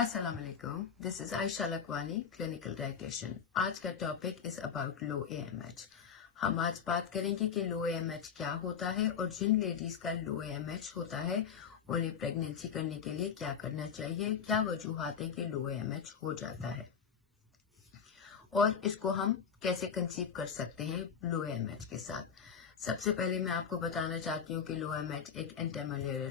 अस्सलाम वालेकुम, this is Ayesha Lakwani, clinical dietitian. आज का topic is about low AMH. हम आज बात करेंगे कि लो एएमएच क्या होता है और जिन लेडीज का लो एएमएच होता है उन्हें प्रेगनेंसी करने के लिए क्या करना चाहिए, क्या वजूहात है कि लो एएमएच हो जाता है और इसको हम कैसे कंसीव कर सकते हैं लो एएमएच के साथ। सबसे पहले मैं आपको बताना चाहती हूँ कि लो एएमएच एक एंटी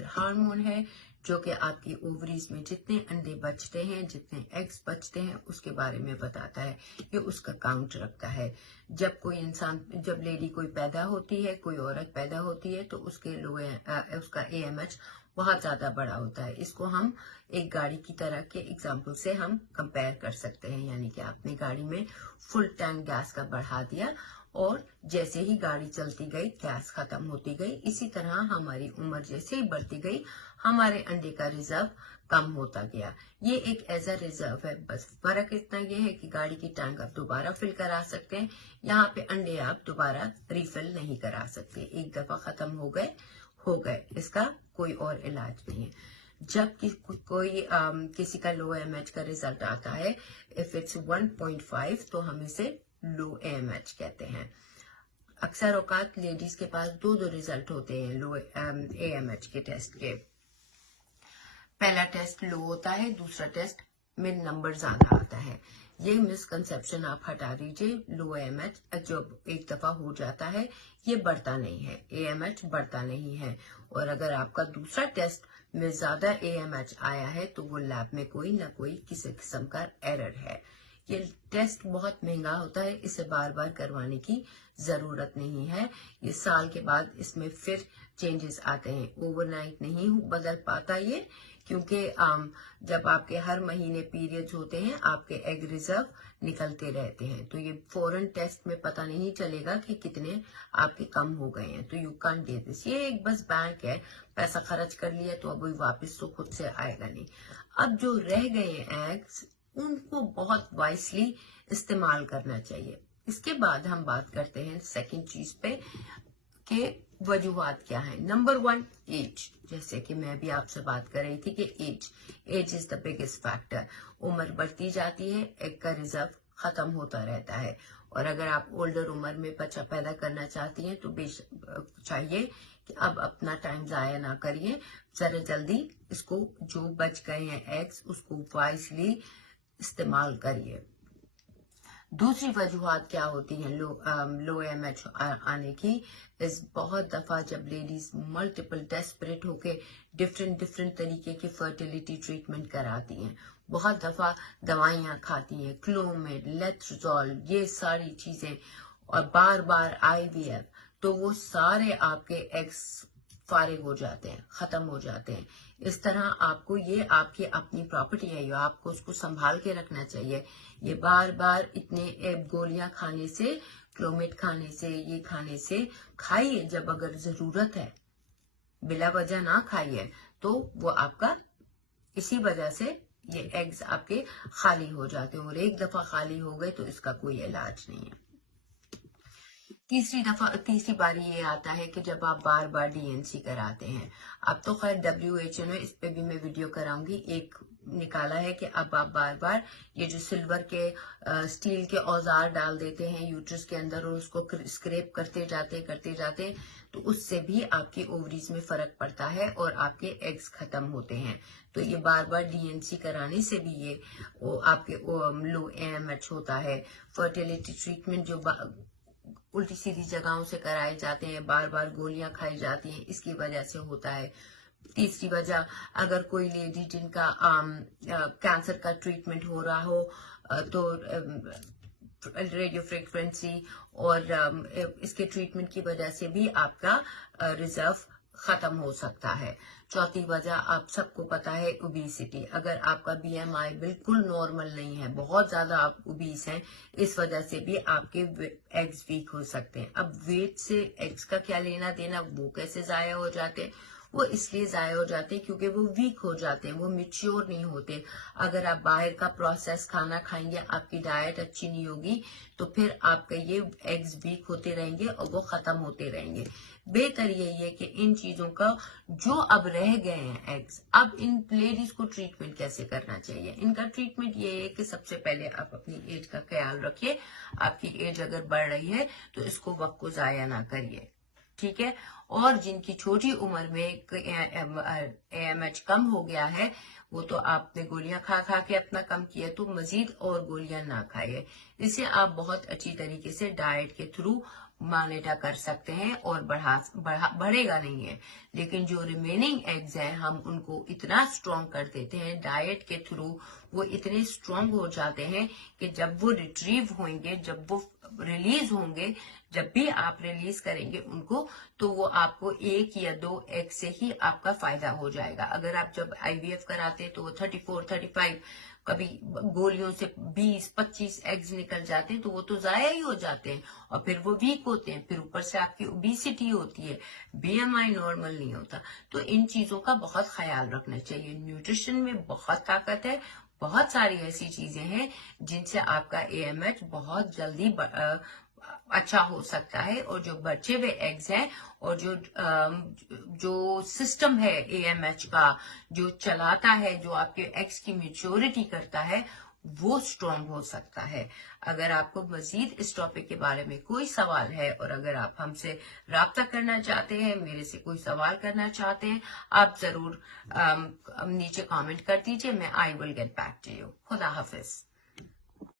हार्मोन है जो कि आपकी ओवरीज में जितने अंडे बचते हैं, जितने एग्स बचते हैं, उसके बारे में बताता है। ये उसका काउंट रखता है। जब लेडी कोई पैदा होती है, कोई औरत पैदा होती है, तो उसका एएमएच बहुत ज्यादा बड़ा होता है। इसको हम एक गाड़ी की तरह के एग्जाम्पल से हम कंपेयर कर सकते हैं। यानी कि आपने गाड़ी में फुल टैंक गैस का बढ़ा दिया और जैसे ही गाड़ी चलती गई, गैस खत्म होती गई। इसी तरह हमारी उम्र जैसे ही बढ़ती गई, हमारे अंडे का रिजर्व कम होता गया। ये एक ऐसा रिजर्व है, बस फर्क इतना ये है कि गाड़ी की टैंक आप दोबारा फिल करा सकते हैं, यहाँ पे अंडे आप दोबारा रिफिल नहीं करा सकते। एक दफा खत्म हो गए, इसका कोई और इलाज नहीं है। जब किसी का लो एएमएच का रिजल्ट आता है, इफ इट्स 1.5, तो हम इसे लो एएमएच कहते हैं। अक्सर औकात लेडीज के पास दो रिजल्ट होते हैं लो एएमएच के टेस्ट के। पहला टेस्ट लो होता है, दूसरा टेस्ट में नंबर ज्यादा आता है। ये मिसकंसेप्शन आप हटा दीजिए। लो एएमएच जब एक दफा हो जाता है, ये बढ़ता नहीं है, एएमएच बढ़ता नहीं है। और अगर आपका दूसरा टेस्ट में ज्यादा एएमएच आया है तो वो लैब में कोई ना कोई किसी किस्म का एरर है। ये टेस्ट बहुत महंगा होता है, इसे बार बार करवाने की जरूरत नहीं है। ये साल के बाद इसमें फिर चेंजेस आते हैं, ओवरनाइट नहीं बदल पाता ये, क्योंकि जब आपके हर महीने पीरियड्स होते हैं, आपके एग रिजर्व निकलते रहते हैं, तो ये फौरन टेस्ट में पता नहीं चलेगा कि कितने आपके कम हो गए हैं। तो यू कांट डू दिस। ये एक बस बैंक है, पैसा खर्च कर लिया तो अब वापस तो खुद से आएगा नहीं। अब जो रह गए एग्स, उनको बहुत वाइसली इस्तेमाल करना चाहिए। इसके बाद हम बात करते हैं सेकंड चीज पे कि वजूहात क्या है। Number 1, age. जैसे कि मैं भी आपसे बात कर रही थी कि age is the biggest factor. उम्र बढ़ती जाती है, एग का रिजर्व खत्म होता रहता है। और अगर आप ओल्डर उम्र में बच्चा पैदा करना चाहती हैं तो चाहिए कि अब अपना टाइम जाया ना करिए, जरा जल्दी इसको जो बच गए हैं एग्स, उसको वाइसली इस्तेमाल करिए। दूसरी वजूहात क्या होती हैं लो एएमएच आने की, इस बहुत दफा जब लेडीज मल्टीपल डेस्परेट होके डिफरेंट तरीके की फर्टिलिटी ट्रीटमेंट कराती हैं, बहुत दफा दवाइयां खाती हैं, क्लोमिड, लेट्रोजोल, ये सारी चीजें, और बार बार आईवीएफ, तो वो सारे आपके एग्स फारिग हो जाते हैं, खत्म हो जाते हैं। इस तरह आपको, ये आपकी अपनी प्रॉपर्टी है, ये आपको उसको संभाल के रखना चाहिए। ये बार बार इतने गोलियां खाने से, क्लोमिड खाने से, ये खाने से खाइए जब अगर जरूरत है, बिला वजह ना खाइए। तो वो आपका इसी वजह से ये एग्स आपके खाली हो जाते हैं, और एक दफा खाली हो गए तो इसका कोई इलाज नहीं है। तीसरी बारी ये आता है कि जब आप बार बार डीएनसी कराते हैं। अब तो खैर WHO ने, इस पे भी मैं वीडियो कराऊंगी, एक निकाला है कि अब आप बार बार ये जो सिल्वर के स्टील के औजार डाल देते हैं यूट्रस के अंदर और उसको स्क्रैप करते जाते, तो उससे भी आपकी ओवरीज में फर्क पड़ता है और आपके एग्स खत्म होते हैं। तो ये बार बार डीएनसी कराने से भी ये आपके लो एएमएच होता है। फर्टिलिटी ट्रीटमेंट जो उल्टी सीधी जगहों से कराए जाते हैं, बार बार गोलियां खाई जाती हैं, इसकी वजह से होता है। तीसरी वजह, अगर कोई लेडी जिनका कैंसर का ट्रीटमेंट हो रहा हो, तो रेडियो फ्रिक्वेंसी और इसके ट्रीटमेंट की वजह से भी आपका रिजर्व खत्म हो सकता है। चौथी वजह, आप सबको पता है, ओबेसिटी। अगर आपका बीएमआई बिल्कुल नॉर्मल नहीं है, बहुत ज्यादा आप ओबीस हैं, इस वजह से भी आपके एग्स वीक हो सकते हैं। अब वेट से एग्स का क्या लेना देना, वो कैसे जाया हो जाते हैं, وہ اس لیے ضائع ہو جاتے ہیں کیونکہ وہ ویک ہو جاتے ہیں, وہ میچیور نہیں ہوتے. اگر آپ باہر کا پروسیس کھانا کھائیں گے, آپ کی ڈائٹ اچھی نہیں ہوگی, تو پھر آپ کا یہ ایگز ویک ہوتے رہیں گے اور وہ ختم ہوتے رہیں گے. بہتر یہی ہے کہ ان چیزوں کا جو اب رہ گئے ہیں ایگز, اب ان لیڈیز کو ٹریٹمنٹ کیسے کرنا چاہیے. ان کا ٹریٹمنٹ یہ ہے کہ سب سے پہلے آپ اپنی ایج کا خیال رکھیے. آپ کی ایج اگر بڑھ رہی ہے تو اس کو وقت کو ضائع نہ کریے, ٹھیک ہے. اور جن کی چھوٹی عمر میں اے ایم ایچ کم ہو گیا ہے, وہ تو آپ نے گولیاں کھا کھا کے اپنا کم کیا, تو مزید اور گولیاں نہ کھائیے. اسے آپ بہت اچھی طریقے سے ڈائٹ کے تھرو مانیٹر کر سکتے ہیں اور بڑھے گا نہیں ہے. لیکن جو ریمیننگ ایگز ہیں ہم ان کو اتنا اسٹرانگ کر دیتے ہیں ڈائٹ کے تھرو, وہ اتنے اسٹرانگ ہو جاتے ہیں کہ جب وہ ریٹریو ہوئیں گے, جب وہ ریلیز ہوں گے, جب بھی آپ ریلیز کریں گے ان کو, تو وہ آپ کو 1 یا 2 ایگ سے ہی آپ کا فائدہ ہو جائے گا. اگر آپ جب آئی وی ایف کراتے ہیں تو وہ 34, 35, کبھی گولیوں سے 20, 25 ایگز نکل جاتے ہیں, تو وہ تو ضائع ہی ہو جاتے ہیں اور پھر وہ ویک ہوتے ہیں. پھر اوپر سے آپ کی اوبیسٹی ہوتی ہے, بی ایم آئی نارمل نہیں ہوتا. تو ان چیزوں کا بہت خیال رکھنا چاہیے. نیوٹریشن میں بہت طاقت ہے, بہت ساری ایسی چیزیں ہیں جن سے آپ کا اے ایم ایچ بہت جلدی اچھا ہو سکتا ہے. اور جو بچے ہوئے ایگز ہیں اور جو سسٹم ہے اے ایم ایچ کا, جو چلاتا ہے, جو آپ کے ایگز کی میچورٹی کرتا ہے, وہ اسٹرانگ ہو سکتا ہے. اگر آپ کو مزید اس ٹاپک کے بارے میں کوئی سوال ہے, اور اگر آپ ہم سے رابطہ کرنا چاہتے ہیں, میرے سے کوئی سوال کرنا چاہتے ہیں, آپ ضرور نیچے کامنٹ کر دیجئے. میں I will get back to you. خدا حافظ.